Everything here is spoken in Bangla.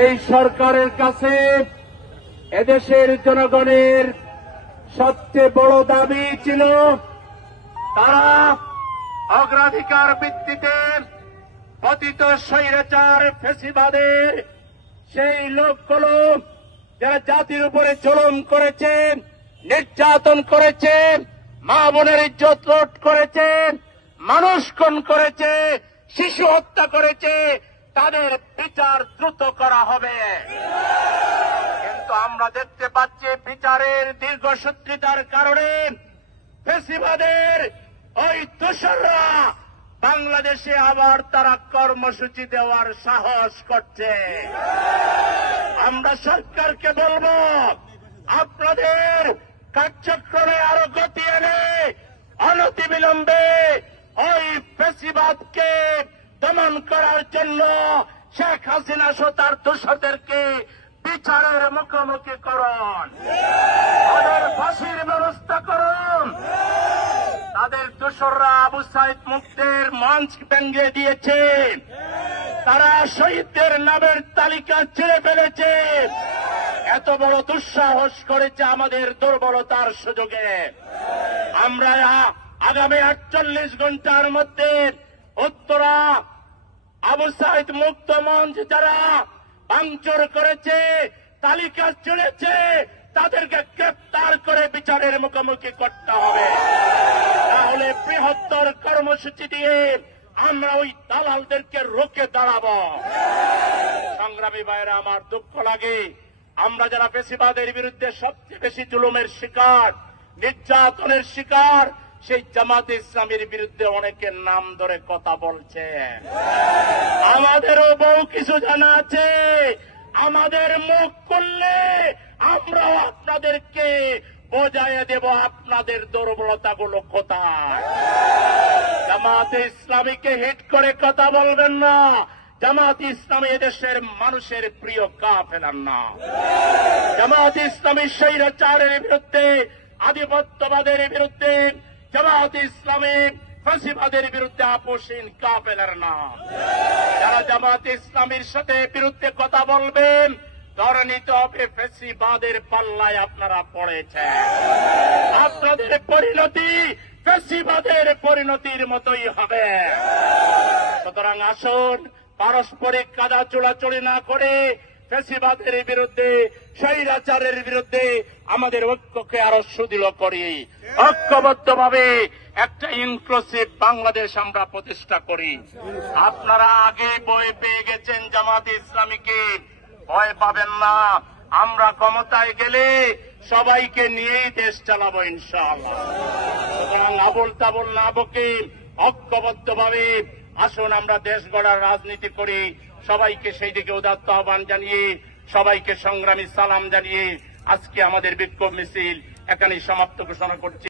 এই সরকারের কাছে এদেশের জনগণের সবচেয়ে বড় দাবি ছিল তারা অগ্রাধিকার ভিত্তিতে পতিত স্বৈরাচার ফ্যাসিবাদের সেই লোকগুলো যারা জাতির উপরে জুলুম করেছে, নির্যাতন করেছে, মা বোনের ইজ্জত লুট করেছে, মানুষ খুন করেছে, শিশু হত্যা করেছে, তাদের বিচার দ্রুত করা হবে। কিন্তু আমরা দেখতে পাচ্ছি বিচারের দীর্ঘসূত্রিতার কারণে ফ্যাসিবাদের ওই দোসররা বাংলাদেশে আবার তারা কর্মসূচি দেওয়ার সাহস করছে। আমরা সরকারকে বলব, আপনাদের কার্যক্রমে আরো গতি এনে অনতিবিলম্বে ওই ফ্যাসিবাদকে দমন করার জন্য শেখ হাসিনা সহ তার দোসরদেরকে বিচারের মুখোমুখি করুন, তাদের ফাঁসির ব্যবস্থা করুন। তাদের দোসররা আবু সাইদ মুক্তির মঞ্চ ভেঙে দিয়েছে, তারা শহীদদের নামের তালিকা ছেড়ে ফেলেছে। এত বড় দুঃসাহস করেছে আমাদের দুর্বলতার সুযোগে। আমরা আগামী 48 ঘন্টার মধ্যে উত্তরা আবু সাইদ মুক্ত মঞ্চ যারা ভাঙচুর করেছে, তালিকা ছেড়েছে, তাদেরকে গ্রেপ্তার করে বিচারের মুখোমুখি করতে হবে। তাহলে বৃহত্তর কর্মসূচি দিয়ে আমরা ওই দালালদেরকে রুখে দাঁড়াবো। সংগ্রামী ভাইয়েরা, আমার দুঃখ লাগে, আমরা যারা ফ্যাসিবাদের বিরুদ্ধে সবচেয়ে বেশি জুলুমের শিকার, নির্যাতনের শিকার, সেই জামাতে ইসলামীর বিরুদ্ধে অনেকের নাম ধরে কথা বলছে। আমাদেরও বহু কিছু জানা আছে। আমাদের মুখ করলে আমরাও আপনাদেরকে বোঝাইয়া দেব আপনাদের দুর্বলতাগুলো কোথায়। জামাতে ইসলামীকে হিট করে কথা বলবেন না। জামাতে ইসলামী এদেশের মানুষের প্রিয় কাফেলার না। জামাতে ইসলামী স্বৈরাচারের বিরুদ্ধে, আধিপত্যবাদের বিরুদ্ধে, জামাতে ইসলামী ফ্যাসিবাদের বিরুদ্ধে আপোষহীন কাফেলার নাম। যারা জামাতে ইসলামীর সাথে বিরুদ্ধে কথা বলবেন, ধরে নিতে হবে ফ্যাসিবাদের পাল্লায় আপনারা পড়েছেন। আপনাদের পরিণতি ফ্যাসিবাদের পরিণতির মতোই হবে। সুতরাং আসুন, পারস্পরিক কাদা চোরাচুরি না করে ফ্যাসিবাদের বিরুদ্ধে, স্বৈরাচারের বিরুদ্ধে আমাদের ঐক্যকে আরো সুদৃঢ় করি। ঐক্যবদ্ধভাবে একটা ইনক্লুসিভ বাংলাদেশ আমরা প্রতিষ্ঠা করি। আপনারা আগে ভয় পেয়ে গেছেন জামাতে ইসলামীকে, ভয় পাবেন না। আমরা ক্ষমতায় গেলে সবাইকে নিয়েই দেশ চালাবো ইনশাআল্লাহ। সুতরাং আবল তাবল না বকে ঐক্যবদ্ধভাবে আসুন আমরা দেশ গড়ার রাজনীতি করি। সবাইকে সেই দিকে উদাত্ত আহ্বান জানিয়ে, সবাইকে সংগ্রামী সালাম জানিয়ে আজকে আমাদের বিক্ষোভ মিছিল এখানেই সমাপ্ত ঘোষণা করছি।